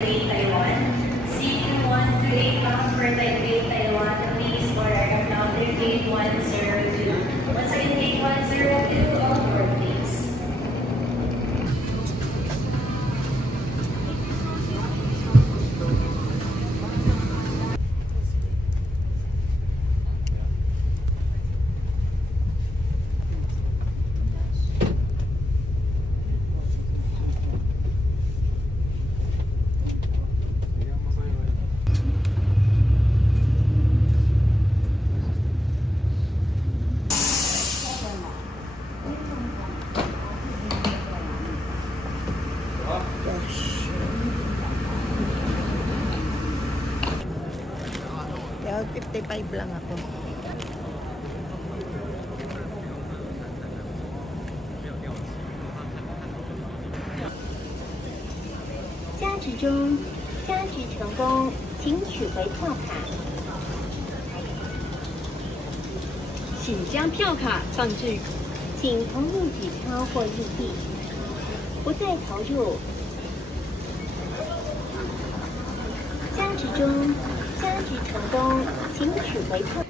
Taiwan. CQ128 bound for Taipei, Taiwan. Please board of number gate 102. Once again, gate 102, all board please. Kaya 55 lang ako.加值成功，请取回票卡。请将票卡放置，请投入纸钞或硬币，不再投入。加值中，加值成功，请取回票。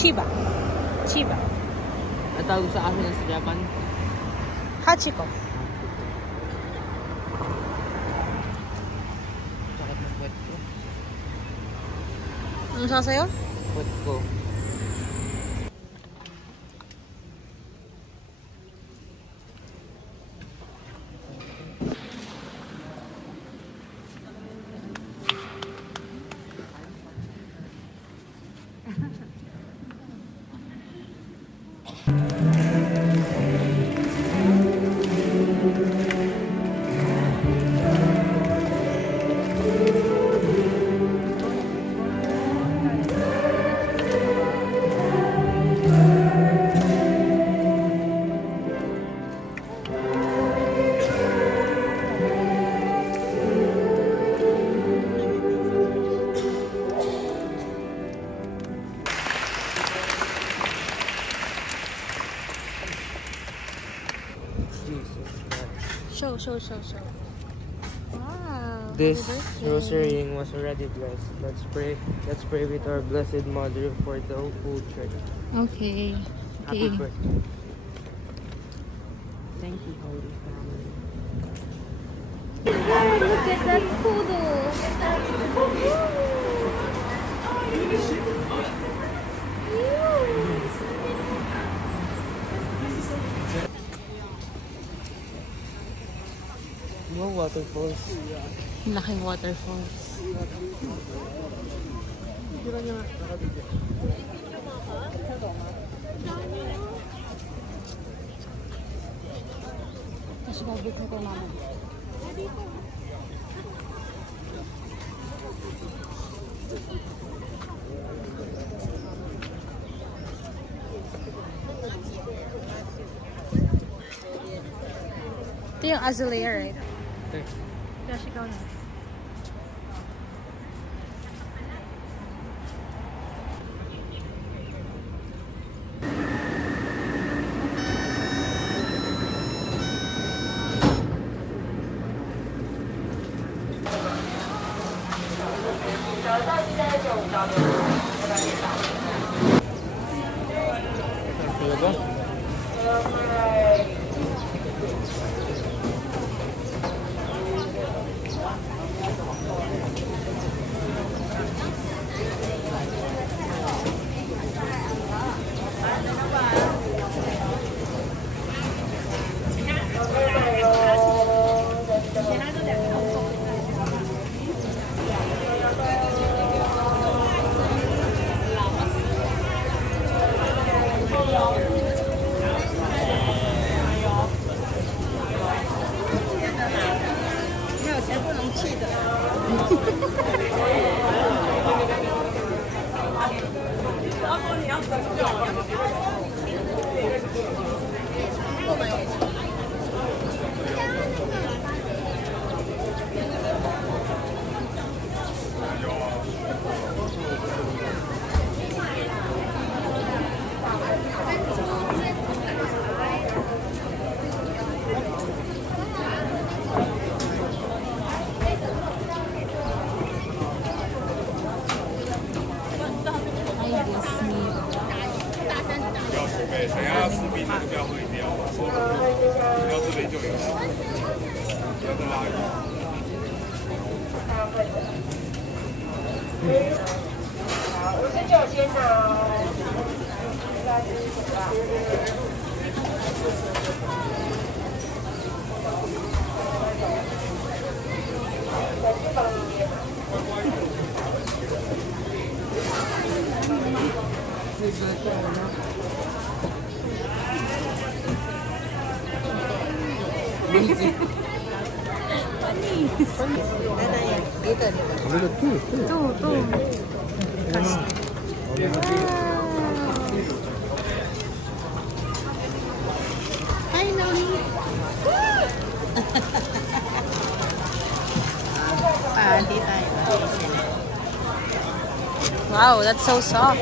Chiba. Chiba. Ang tawag sa akin sa Japan? Hachiko. Sakit ng puwet ko. Ano sa sa'yo? Puwet ko. Show. Wow. This happy birthday. rosary ring was already blessed. Let's pray with our Blessed Mother for the whole church. Okay. Happy birthday. Thank you, Holy Family. Oh, look at that photo. Wow, waterfalls. Laking waterfalls. Kasi babit mo ko mama. Ito yung azalea, right? Okay. Josh, ikaw na. Talaga? 气的。谁要吃冰的就不要喝饮料，要吃杯就有。要再拉一个。59先拿。Hi, Noni. Di tayo. Wow, that's so soft.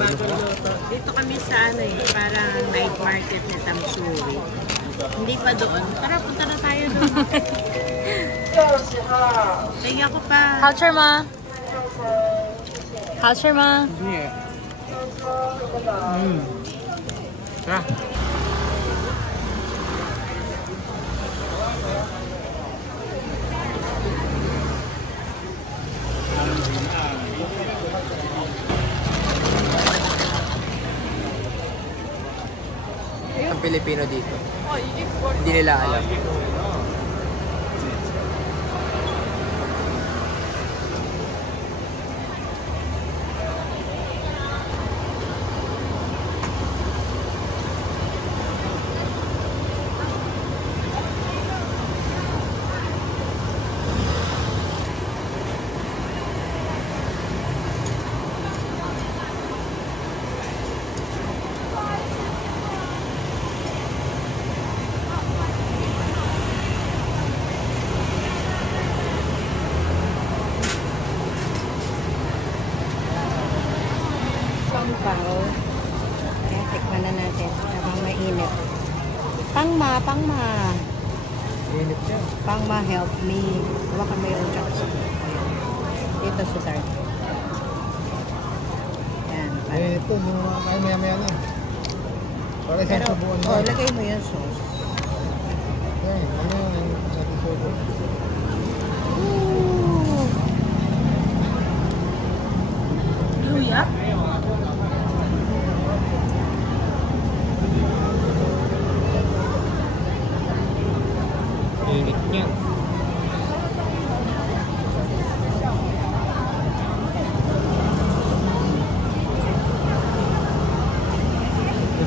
Bagong luto. Dito kami sa parang night market ni Tamsuri. Hindi pa doon. Tara, punta na tayo doon. Tingnan ko pa. Culture ma. Culture ma. Tara. Ang Pilipino dito. Hindi nila alam. Pangpao. Ayan, tikman na natin. Habang mainit. Pangma. Init siya. Pangma, help me. Hawakan mo yung chopstick. Dito si Sir. Yan. Ito, kaya maya-maya na. Para Pero, sa subuan na. lagay mo yung sauce. Yan, ano yung natin subuan. Luya. Init niya.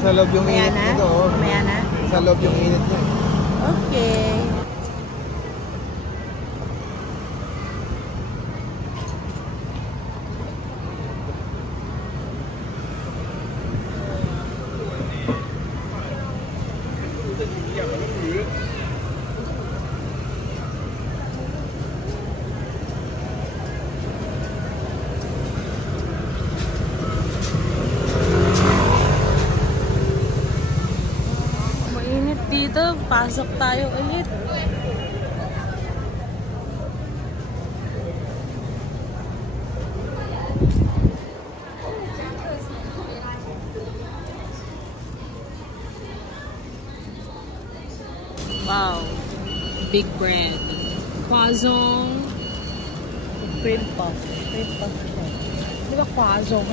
Sa loob yung Mamaya init na? nito. Mamaya na? Sa loob yung init niya. Okay. Mainit dito. Pasok tayo ulit. Wow. Big bread. Croissant. Cream puff. Cream puff siya. Di ba croissant?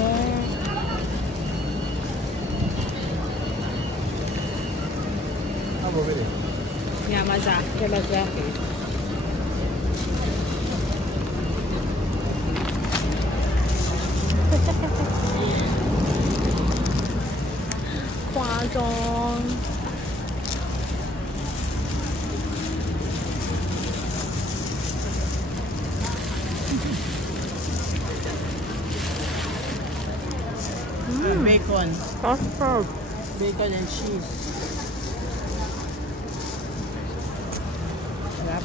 Yamazaki. Yamazaki. Croissant. one. Awesome. Bacon and cheese. Sarap.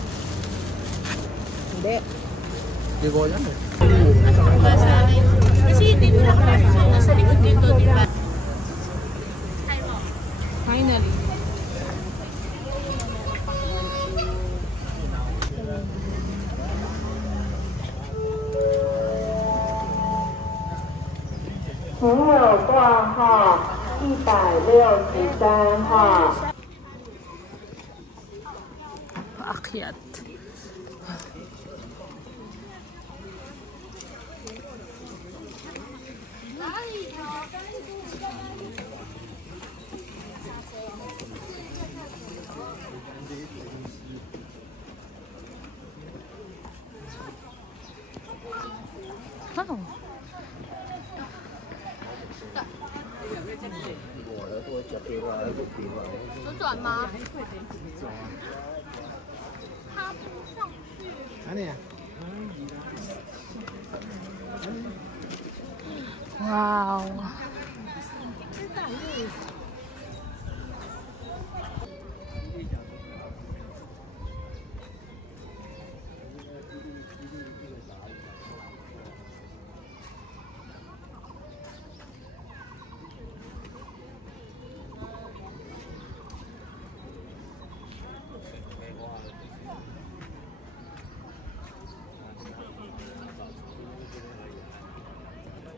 Hindi. Hindi ko alam eh. Kasi tinira ko lang siya nasa likod dito, di ba? Finally. Paakyat. Wow. Ano yan? Wow.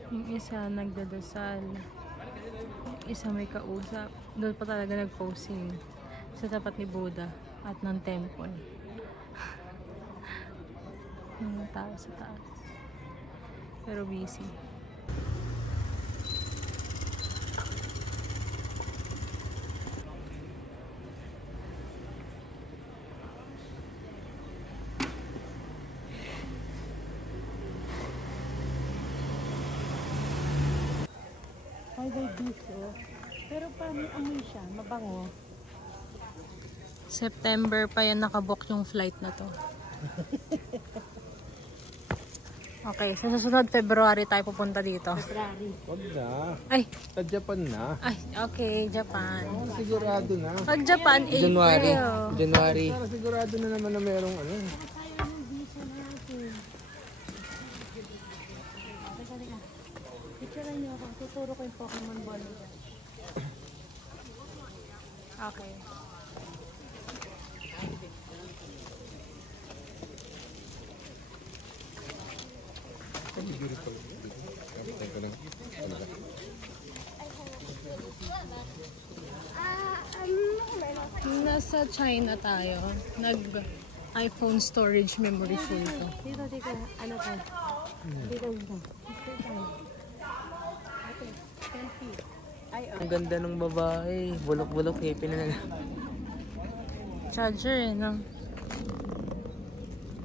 Yung isa nagdadasal, yung isa may kausap. Doon pa talaga nag-posing sa tapat ni Buddha at ng temple. Yung tao sa taas. Pero busy. Pero parang may amoy siya, mabango. September pa yan nakabook yung flight na to. Okay, sa susunod February tayo pupunta dito. February. Wag na. Ay, Sa Japan na. ay, okay, Japan. Sigurado na. Pag Japan, April. January. Para sigurado na naman na merong ano. Picture niyo ako, tuturo ko yung Pokemon Ball. Okay. Nasa China tayo. Nag-iPhone storage memory full to. Dito, ano to? Dito. Ang ganda ng babae. Bulok-bulok, hippie na lang. Charger eh, no?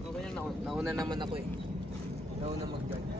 Okay na, nauna naman ako eh. Nauna mag-drive.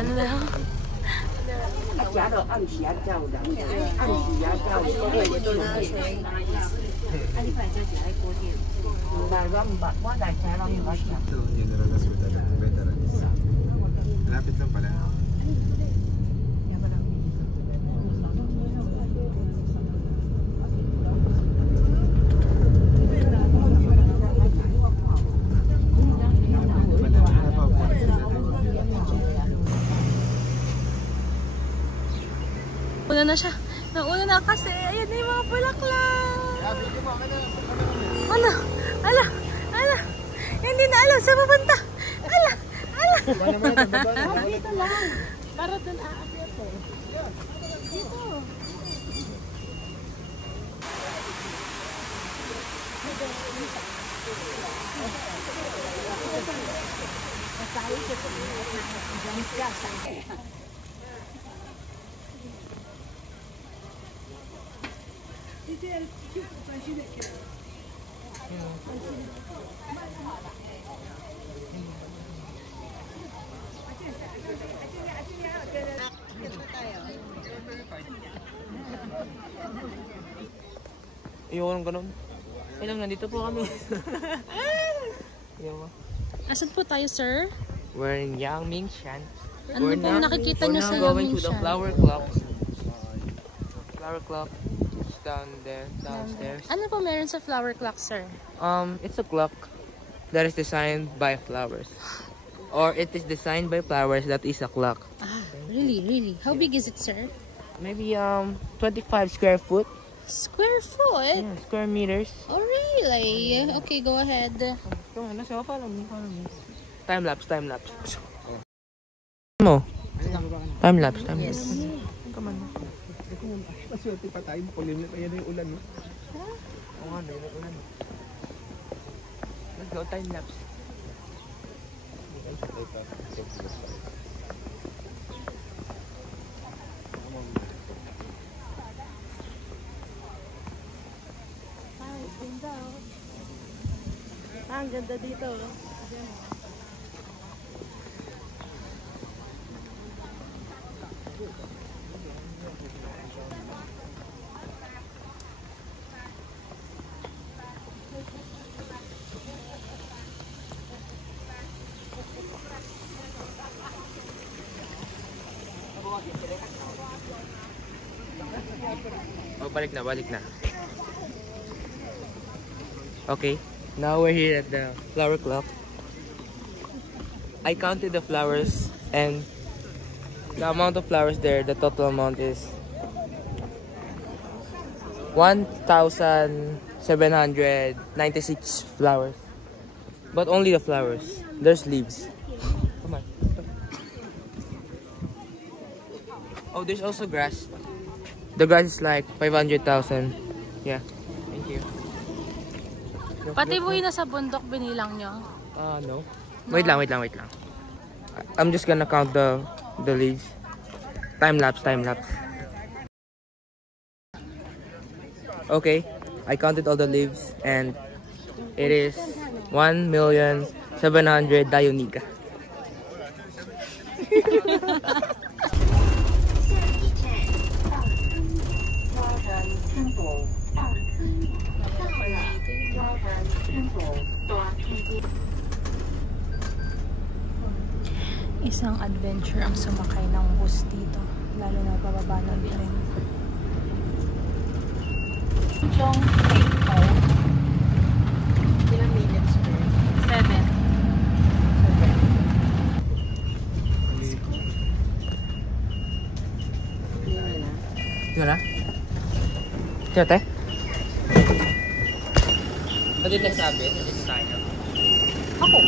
Ano daw? 加到暗时啊，才有人，暗时啊才有人。我来听人唔捌听。 General Hospital ng Veterans. Malapit lang pala. Una na siya. Nauna na kasi. Ayan na yung mga bulaklak. Ano? Ala! Ala! Hindi na alam sa pupunta. Ala! Ala! Dito lang. Para dun aakyat eh. Dito. Ayoko ng ganun. Ay lang, nandito po kami. Ayoko. Asan po tayo, sir? We're in Yangmingshan. Ano pong nakikita nyo sa We're now going to the Yangmingshan? flower clock. Flower clock is down there, downstairs. Ano po meron sa flower clock, sir? It's a clock that is designed by flowers. Or it is designed by flowers that is a clock. Ah, really, really? How big is it, sir? Maybe 25 square foot. Square foot? Yeah, square meters. Oh, really? Okay, go ahead. Come on, follow me. Time lapse. Mo. Time lapse. Come on. Maswerte pa tayo, makulim na yan yung ulan. No? Oo nga, may ulan. Let's go, time lapse. Ang ganda dito. Oh, balik na. Okay, now we're here at the flower clock. I counted the flowers and the amount of flowers there, the total amount is 1,796 flowers. But only the flowers. There's leaves. Come on. Oh, there's also grass. The grass is like 500,000. Yeah. Thank you. Pati po yun nasa bundok binilang nyo. No. Wait lang. I'm just gonna count the leaves. Time lapse. Okay, I counted all the leaves and it is 1,700,000 Dayonika. Isang adventure ang sumakay ng bus dito, lalo na pababa ng tren. Ilang minutes per? 7. Ito na? Ito te? Ano din nagsabi? Nandito tayo. Ako.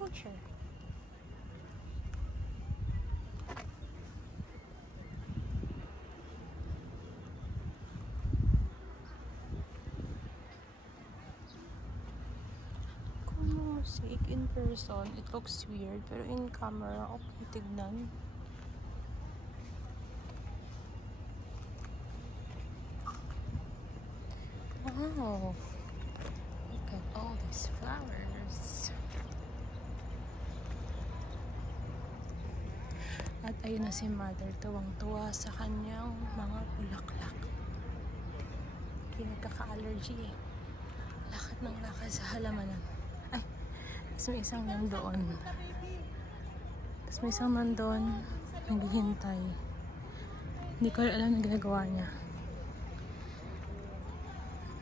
Culture. Come on. mosaic in person. It looks weird, pero in camera, okay tignan. Wow! Look at all these flowers. At ayun na si Mother, tuwang-tuwa sa kanyang mga bulaklak. Nagkaka-allergy eh. Lakad ng lakad sa halamanan. Ay, tapos may isang nandoon. Naghihintay. Hindi ko alam ang ginagawa niya.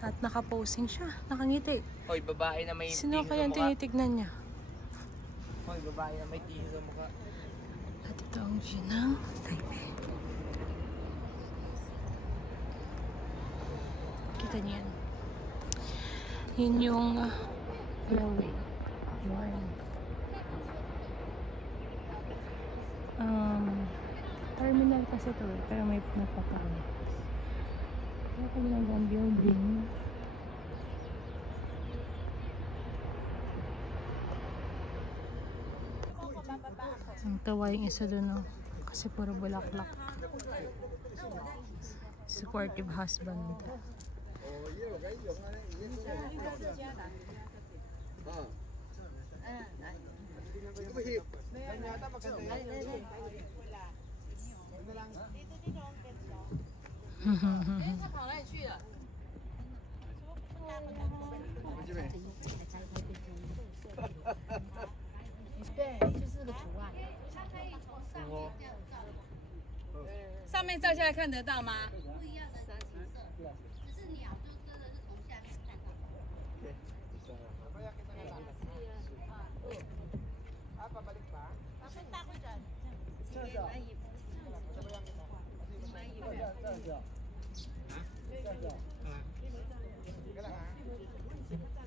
At nakaposing siya, nakangiti. Hoy, babae na may Sino tingin sa kaya mukha. tinitignan niya? Hoy, babae na may tingin sa mukha. At ito ang view ng Taipei. Kita niyo yan. Yun yung railway. Terminal kasi ito eh, pero may nagpapaan. Kaya pag nagawang building. Ang tawa yung isa doon, no? Kasi puro bulaklak. Supportive husband.上面照下来看得到吗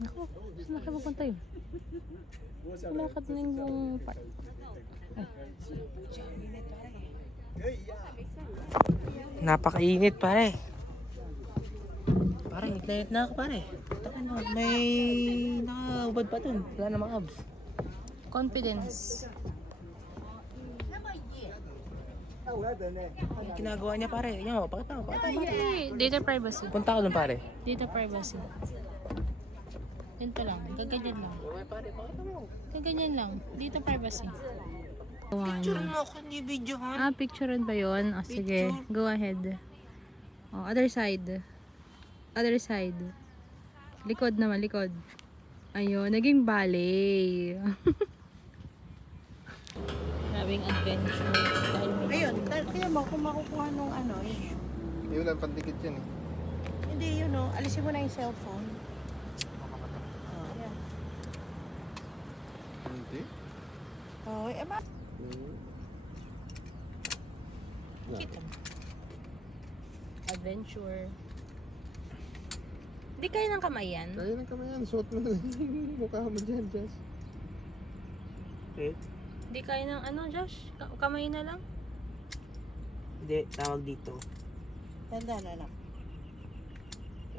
？Naku, saan na kayo pupunta yun? Lakad na yung buong park. Napakainit, pare. Parang naglayot na ako, pare. May nakahubad pa dun. Wala namang abs. Confidence. Ang ginagawa niya, pare. Yan mo, pakita mo. Data privacy. Punta ako dun, pare. Data privacy. Ganito lang. Gaganyan lang. Uy, pare, pakita mo. Gaganyan lang. Data privacy. Picture mo ako, hindi video, ha? Picturean ba yun? Oh, sige. Go ahead. Oh, other side. Other side. Likod naman, likod. Ayun, naging ballet. Having adventure. Ayun, kaya mo kung makukuha nung ano, yun. Yun lang, pandikit yan eh. Hindi yun o, alisin mo na yung cellphone. Oh, yan. Hindi? Oh, eh ba? Kita. Adventure. Hindi kayo ng kamay yan? Kaya na kami yan, suot mo na lang. Mukha mo dyan, Jess. Eh? Hindi kayo ng ano, Josh? Kamay na lang? Hindi, tawag dito. Tanda na lang.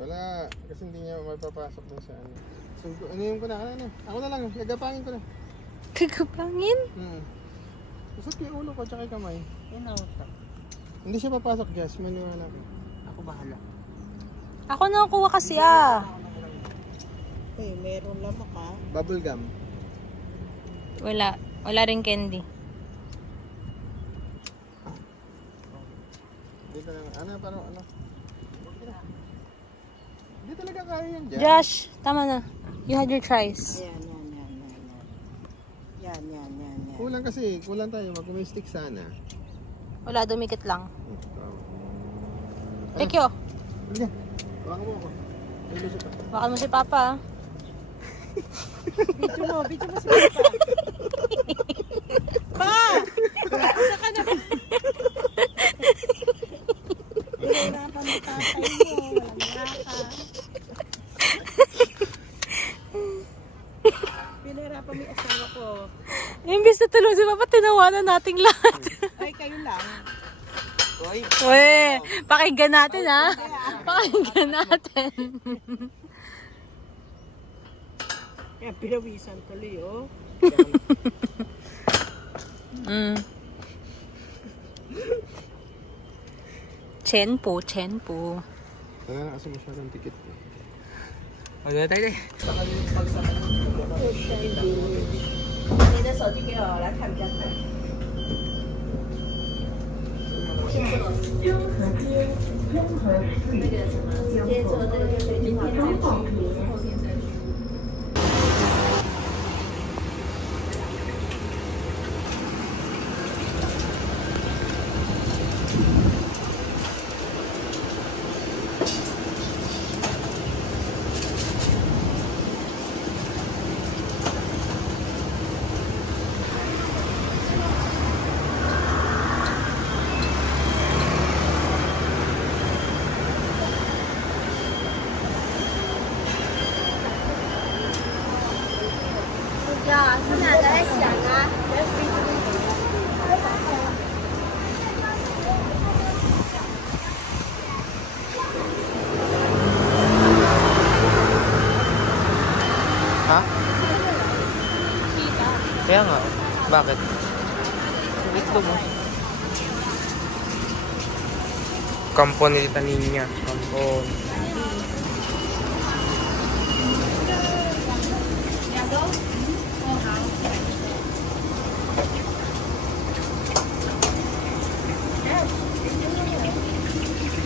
Wala, kasi hindi niya mapapasok dun sa ano. So, ano yung ko na, ano? Ako na lang, gagapangin ko na. Kagapangin? Usap yung ulo ko, tsaka yung kamay. Yun o. Hindi siya papasok, Jess. Maniwala ko. Ako bahala. Ako nakakuha kasi Eh, meron lamok ha. Bubble gum. Wala. Wala rin candy. Dito lang, ano, parang ano. Hindi talaga kaya yan, Jess. Josh, tama na. You had your tries. Yan. Kulang kasi, kulang tayo. Mag-stick sana. Wala, dumikit lang. Ano? Tekyo, Sige, baka mo ako. Ilusot ka. baka mo si Papa. Video mo si Papa. Pa! Asa ka na? Pinahirapan ng tatay mo. Walang yaka. Pinahirapan mo yung asawa ko. Imbis na tulong si Papa, tinawanan nating lahat. Ay, kayo lang. Hoy! Uy, pakinggan natin ha. Pakinggan natin. Kaya pinawisan tuloy, oh. Chenpo, Chenpo. Wala na kasi masyadong tikit. Ano na tayo? 你的手机给我来看比较快。那个什么，直接做这个就可以电话再去后面再去。 呀，他们俩在想啊。Ha? Kaya nga. Bakit? Itlog mo. Kampo ni Tita Niña. Kampo.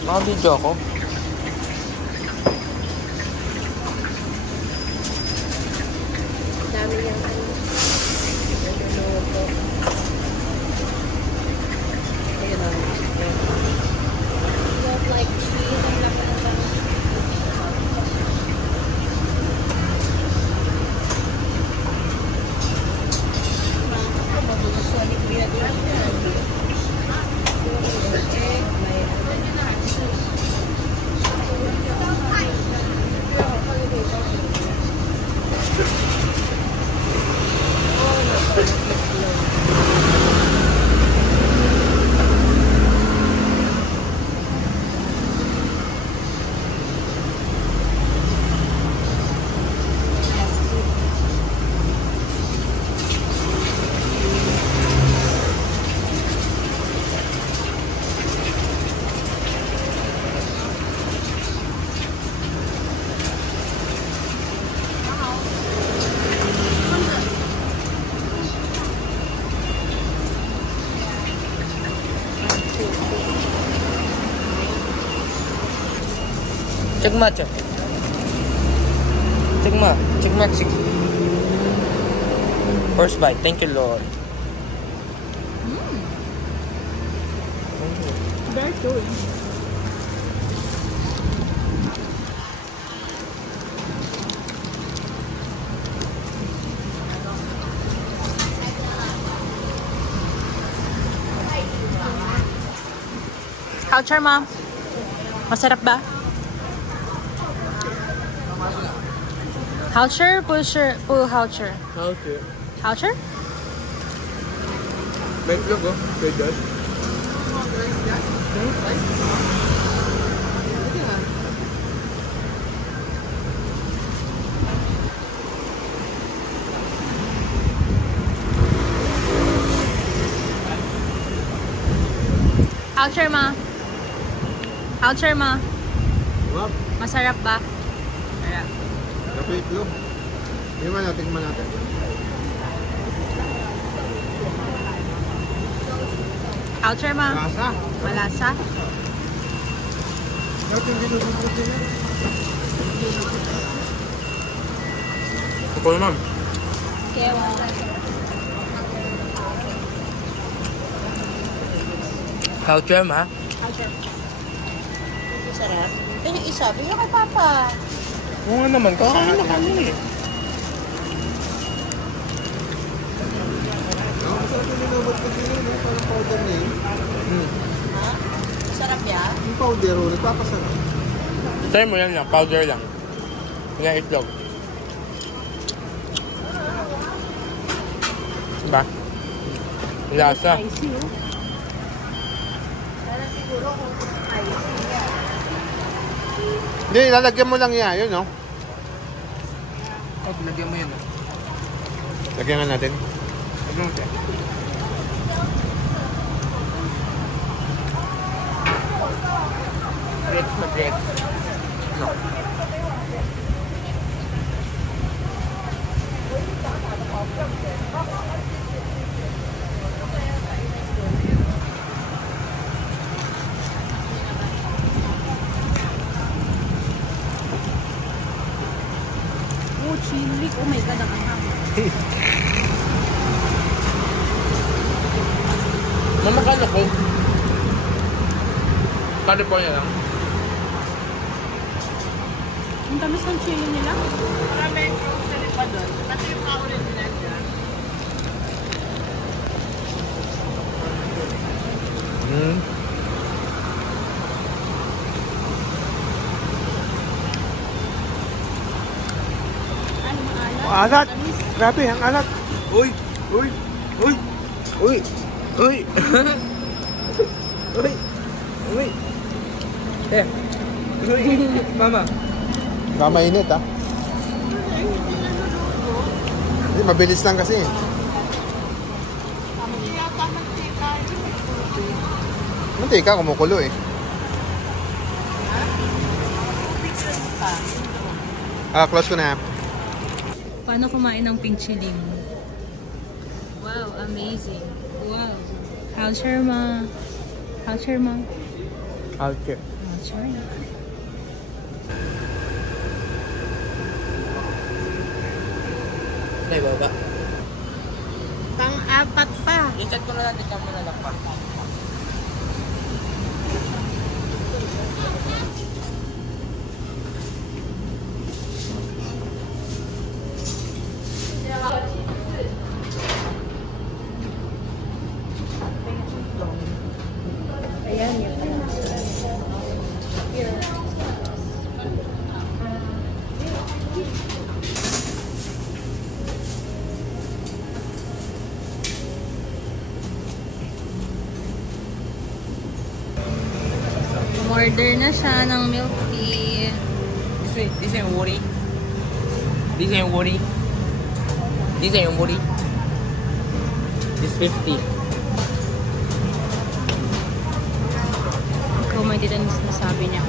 Mga-video ako. Dami niyang ano. Ayun o. You have like cheese ang laman ng ano. Solid meal lang yan. Egg, may Chigma, check. Chigma. Chigma, chig. First bite. Thank you, Lord. Very good. Houcher, Mom. Masarap ba? Houcher, full houcher. Okay. Houcher? May itlog oh. Kay Dad. Houcher, Ma. Houcher, Ma. Wow. Masarap ba? Masarap. May itlog. Tingnan natin, tingnan natin. Houcher, Ma. Lasa. Malasa. Natin dinudukot nila. Ako naman. Houcher, Ma. sarap. Ito yung isa. Bigyan kay Papa. Oo nga naman. Kakain na kami eh. Masarap yung ninobot ko sila. Parang powder na yun. Ha? Sarap yan? Yung powder, nagpapasarap. Try mo yan lang. Powder lang. Yung itlog. Diba? Lasa. Spicy, oh. Para siguro kung spicy yan. Hindi, lalagyan mo lang yan. Yun, no? Oh, lagyan mo yan. Lagyan nga natin. Grapes na grapes. No. Oh, chili. Oh my God, ang anghang. Mamakal ako. California lang. Ang tamis ng chili nila. Marami yung grocery pa doon. Pati yung ka-original dyan. Alat! Grabe, ang alat! Uy! Uy! Uy! Uy! Uy! Uy! Uy! Eh! Uy! Mama! Baka mainit ah. Hindi, mabilis lang kasi. Mantika, kumukulo eh. Close ko na. Paano kumain ng pink chili mo? Wow, amazing. Wow. How's your ma? How's your ma? Okay. How's your ma? Ay, baba. Pang-apat pa. I-chat ko na lang, ikaw mo na lang pa. Order na siya ng milk tea. This ain't woody. This ain't woody. This ain't woody. This 50. Ikaw may dito na sinasabi niya.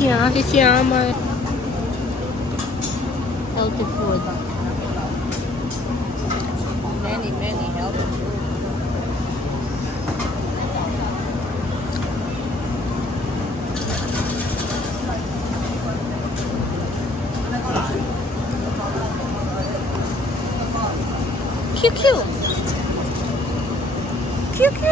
Yay! Sisiyama. Healthy food. Many healthy food. QQ! QQ!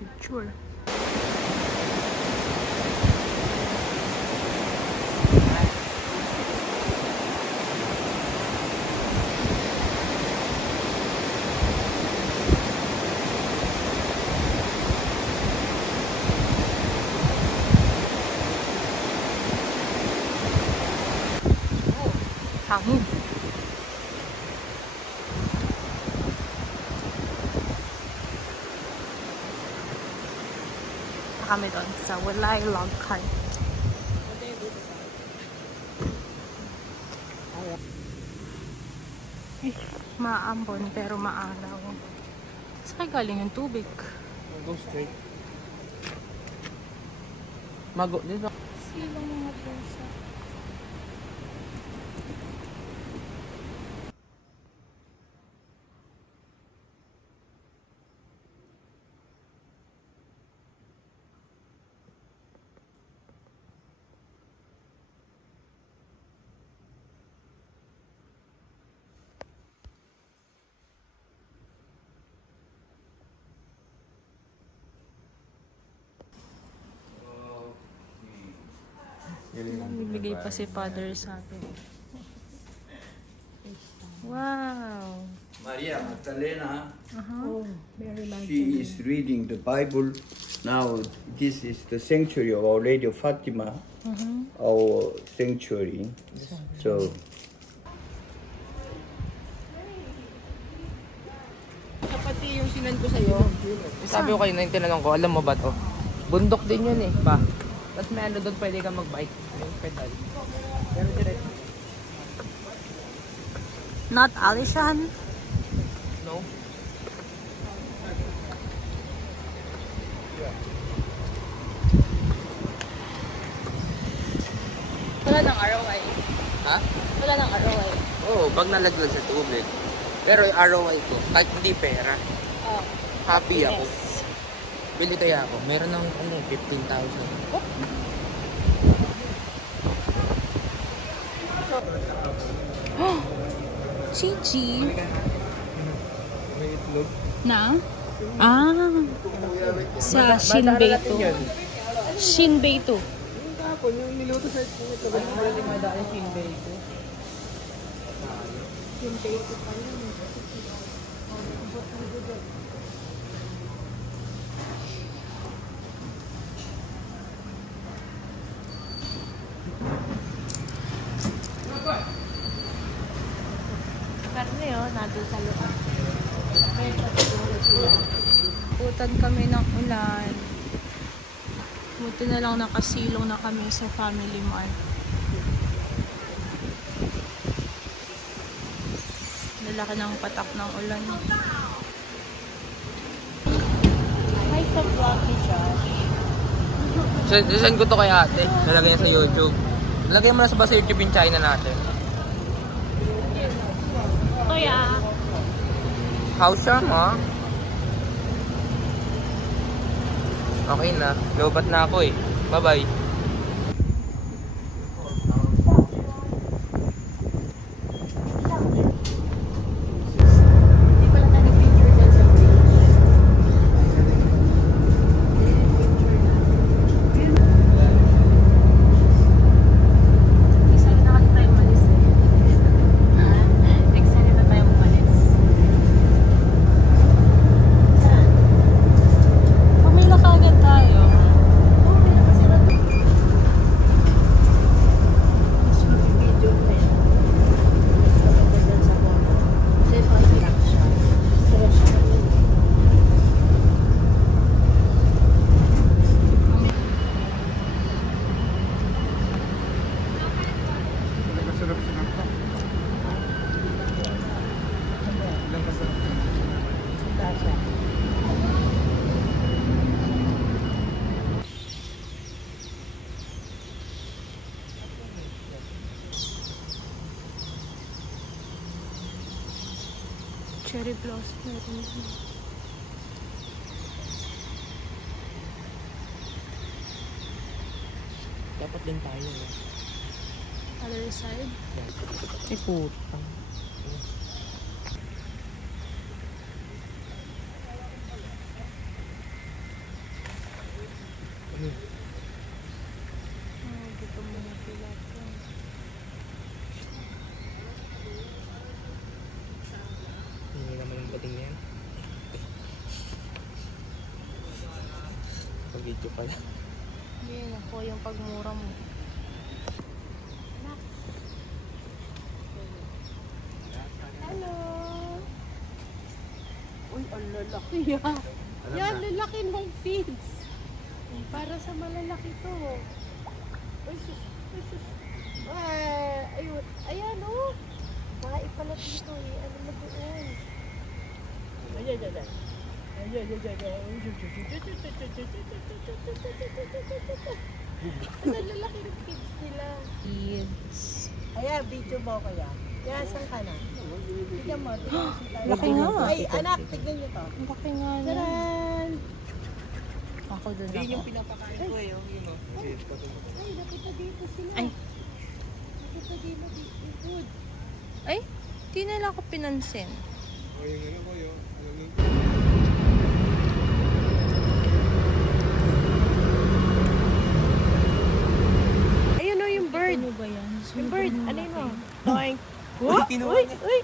Picture. Hangin. Kami doon sa Walay Log Cart. Maambon pero maaraw. Saan galing yung tubig? Go straight. Mago dito. Silang mga pusa. Bibigay pa si Father sa atin. Wow! Maria Magdalena, Uh-huh. she is reading the Bible. Now, this is the sanctuary of Our Lady of Fatima, our sanctuary. So, Pati yung sinan ko sa'yo. Sabi ko kayo na yung tinanong ko, alam mo ba to? Bundok din yun eh, pa. Tapos may ano doon, pwede ka mag-bike. May pedal. Pero direct. Not Alishan. No? Wala nang ROI. Ha? Wala nang ROI. Oo, pag nalaglag sa tubig. Pero yung ROI ko, kahit hindi pera, Oh. happy ako. Bili kaya ako. Meron ng 15,000. Chichi. Na? Ah. Sa Shinbei-to. Shinbei-to. Yung niluto sa wala din madaan Shinbei ko. Karne yun, nandun sa loob. Putan kami ng ulan. Buti na lang nakasilong na kami sa Family Mart. Lalaki ng patak ng ulan. Hi sa vlog ni Josh. Send ko to kay ate. Nalagay niya sa YouTube. Nalagay mo na sa basa YouTube in China natin. Kuya. House siya mo? Okay na. Lobat na ako eh. Bye-bye. Cherry blossom. Dapat din tayo eh. Other side. Ay putang. Dito muna pila ko. Hindi naman yung pating na yan. Pag-video pala. Hindi, ako yung pagmura mo. Hello! Uy, ang lalaki yan. Yan, lalaki ng feeds. Para sa malalaki to. Uy, sus. Uy, sus. Ayun. Ayan, oh. Bahay pala dito eh. Ano na doon? Ayan. Ang lalaki ng feeds nila. Feeds. Ayan, video mo kaya. Kaya, saan ka na? Tignan mo. Laki nga. Ay, anak, tignan nyo to. Laki nga. Taran! Ako dun ako. Pinapakain ko eh. Yun o. Ay, nakita dito sila. Ay. Nakita dito dito. Ay, di nila ako pinansin. Ayun o Bird, ano mo? Doink. Uy, kinuha niya. Uy!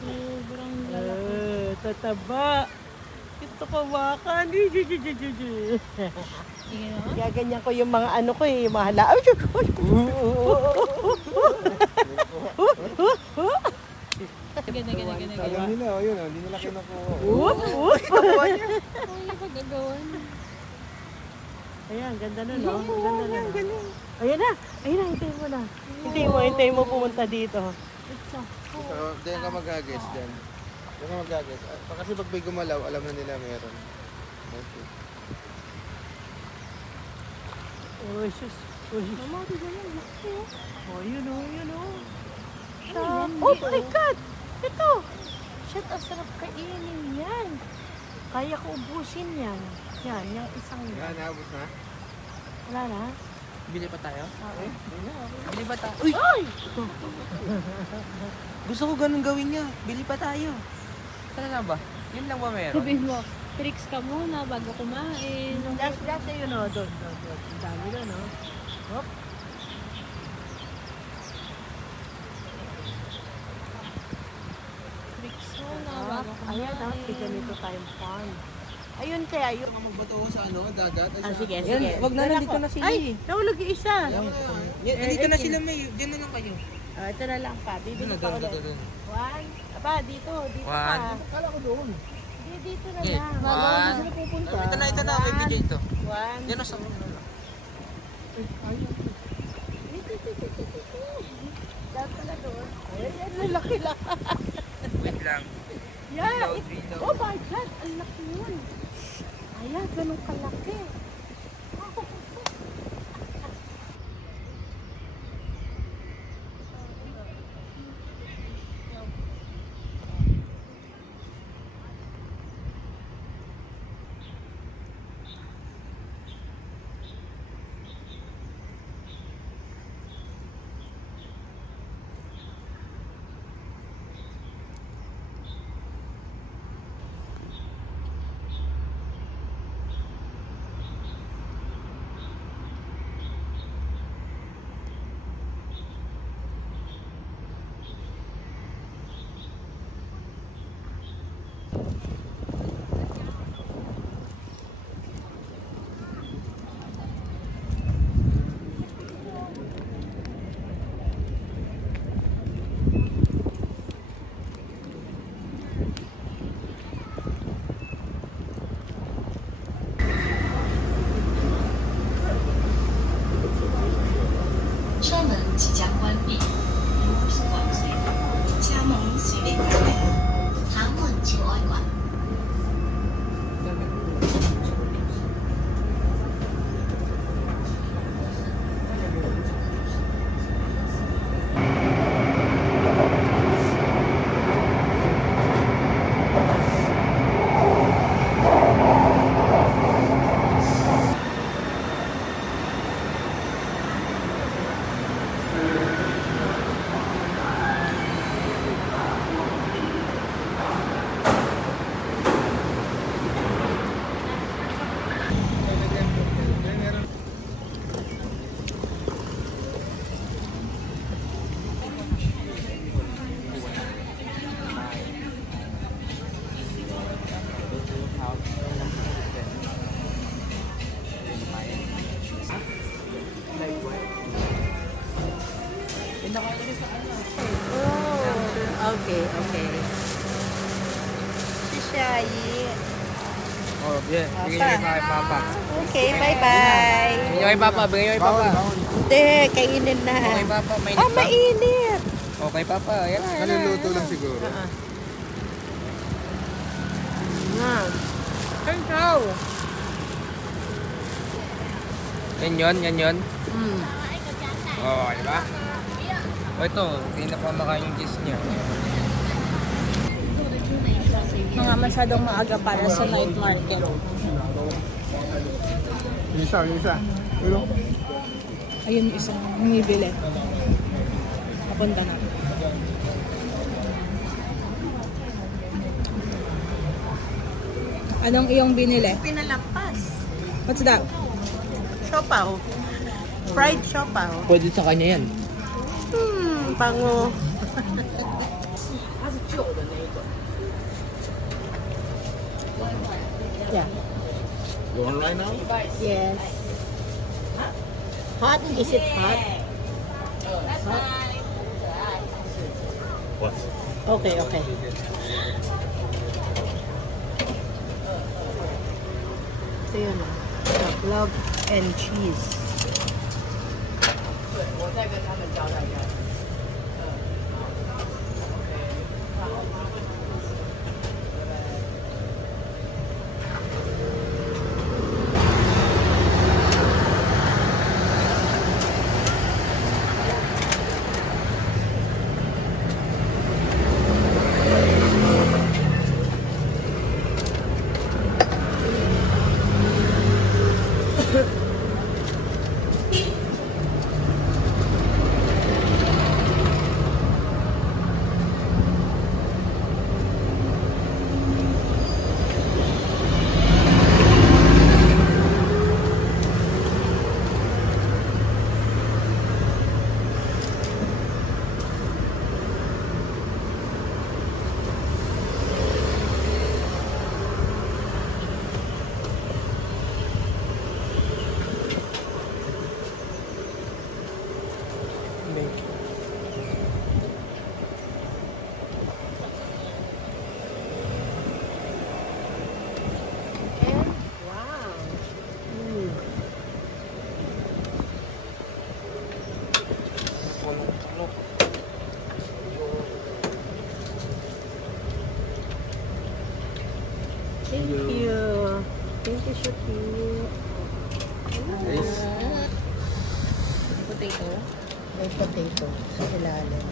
Sobrang lalaki. Tataba. Gusto ko wakan. Gaganyan ko yung mga ano ko eh. Mahala. Ganda. Alam nila, o yun, hindi nila kinukuha. Ay, pagagawan. Ayan, ganda nun, no? Ganda nun. Ayan na, hintayin mo pumunta dito. So, diyan ka mag-guess dyan. Diyan ka mag-guess. Kasi pag may gumalaw, alam na nila meron. Okay. Oh, sus. Mama, di ganyan. Laki. Oh, yun o. Oh my God! Ito! Shit, ang sarap kainin yan. Kaya ko ubusin yan. Yan, yung isang yan. Naabot na? Wala na? Bili pa tayo? Oo. Bili pa tayo. Uy! Ay! Gusto ko ganun gawin niya. Bili pa tayo. Talaga ba? Yun lang ba meron? Sabihin mo, tricks ka muna bago kumain. Dati yun o. Doon. Ang dami doon o. Hop. Tricks muna bago kumain. Ayan o. Ganito tayong fun. Ayun kaya yun. Magbato ko sa ano, dagat. Sige. Wag na, nandito na sila. Ay! Nahulog yung isa. Nandito na sila, May. Diyan na lang kayo. Ito na lang pa. Bibili Doon, pa doon, ulit. doon. One. Aba, dito pa. One. Kala ko doon. Dito na Yeah. lang. One. Sila pupunta. Ito na. May video ito. One. Yan o sa mga. Dapat pala doon. Ayan, lalaki lang. Wait lang. Yeah. Reload. Oh my God, ang laki yun. Ayan, ganun kalaki. Okay. Si Shai. Oh, yeah. Bigyan niyo kay Papa. Okay, bye-bye. Bigyan niyo kay Papa. Bigyan niyo kay Papa. Hindi, kainin na. Okay, Papa. Mainit ba? Mainit. Okay, Papa. Yan. Naluluto lang siguro. Kansaw. Yan yun. Oh, di ba? Oh, ito. Hindi na pa makain yung cheese niya. Mga masyadong maaga para sa night market. Yung isa. Ulo. Ayun yung isang bumibili. Papunta na. Anong iyong binili? Pinalampas. What's that? Siopaw. Fried siopaw. Pwede sa kanya yan. Bango. Yeah. You want right now? Yes. Hot? Is it hot? What? Okay, okay. So yun na. Love and cheese. Thank you. Thank you, Shopee. Potato. May potato sa ilalim.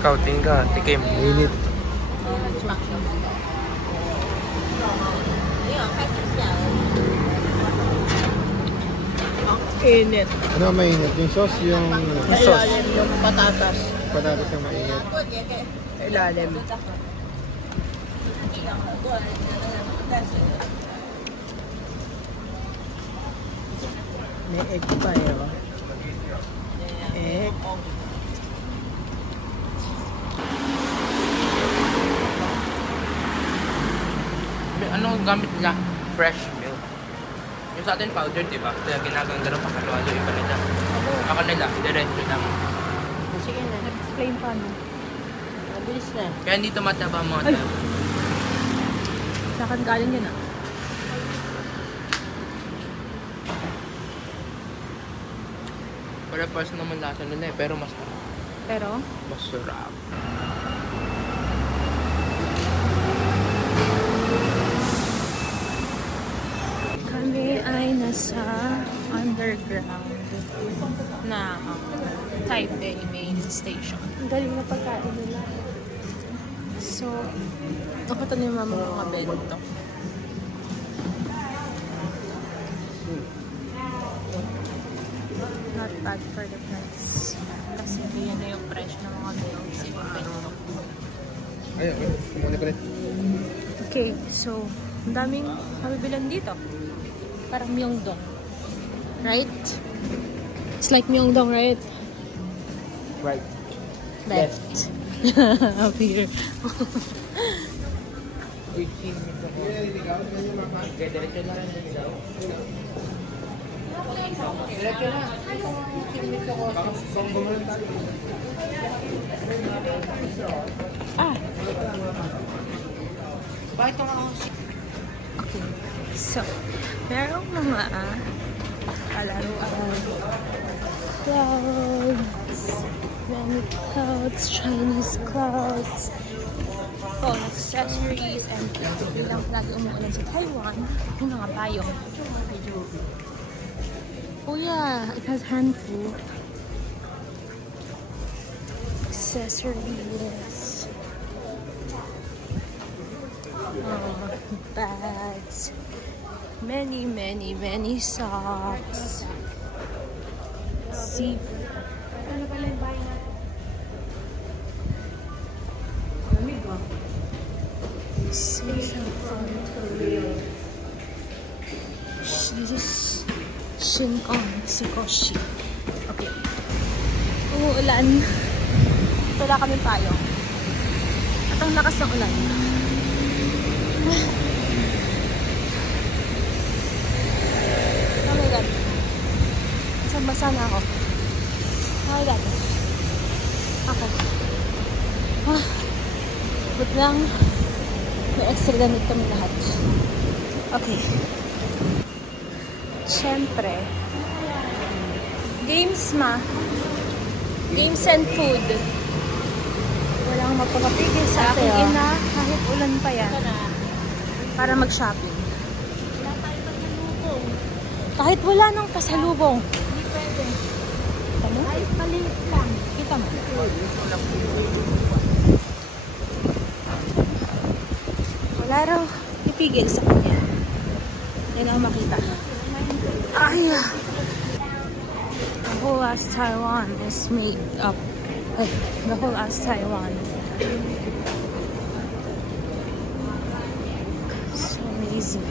Ikaw, tingin ka, tikim. Init. Init. Ano mainit? Yung sauce, yung Sa ilalim yung patatas. patatas yung mainit. Sa ilalim. May egg pa yun. Egg. Anong gamit nila? Fresh milk. Yung sa atin powder, di ba? Kaya ginagandara pa halo-halo yung kanila. Ako nila, diretso lang. Sige na. Explain pa, no? Mabilis na. Kaya hindi tumataba ang mga Ay! tao. Sa akin galing yun, ah. Pare-pares naman lasa nila eh, pero mas Pero, masarap. kami ay nasa underground na Taipei main station. Ang galing na pagkain nila. So, nakita niyo mga bento. Not bad for the price. Kasi yun na yung presyo ng mga meals in bento. Ay, okay. Kumuna pa rin. Okay, so, ang daming mabibilan dito. Parang Myeongdong. Right? It's like Myeongdong, right? Right. Left. Up here. Uy, sinimit ako. Kaya diretso na rin din daw. Diretso na. Sinimit ako. Ah! Bakit ito nga ako? Okay. So, merong mga kalaruan. Clouds. Many clouds. Chinese clouds. Phone accessories. And bilang lagi umuulan sa Taiwan, yung mga payong. Oh yeah, it has hand food. Accessories. Bags. Many socks. expensive. Ano pala yung bahay natin? Lamig ba? Station front. This is Shinkan Tsukoshi. Okay. Umuulan. Wala kami payong. At ang lakas ng ulan. Oh my God. Basa na ako. Oh my God. Okay. But lang, may extra damit kami lahat. Okay. Siyempre. Games ma. Games and food. Walang magpapapigil sa aking ina kahit ulan pa yan. Para mag-shopping. Kahit wala nang pasalubong. Hindi pwede. Kita mo? Ay, maliit lang. Kita mo? Wala raw ipigil sa kanya. Yan ang makita. Ay! The whole ass Taiwan is made up. Ay, the whole ass Taiwan. So amazing.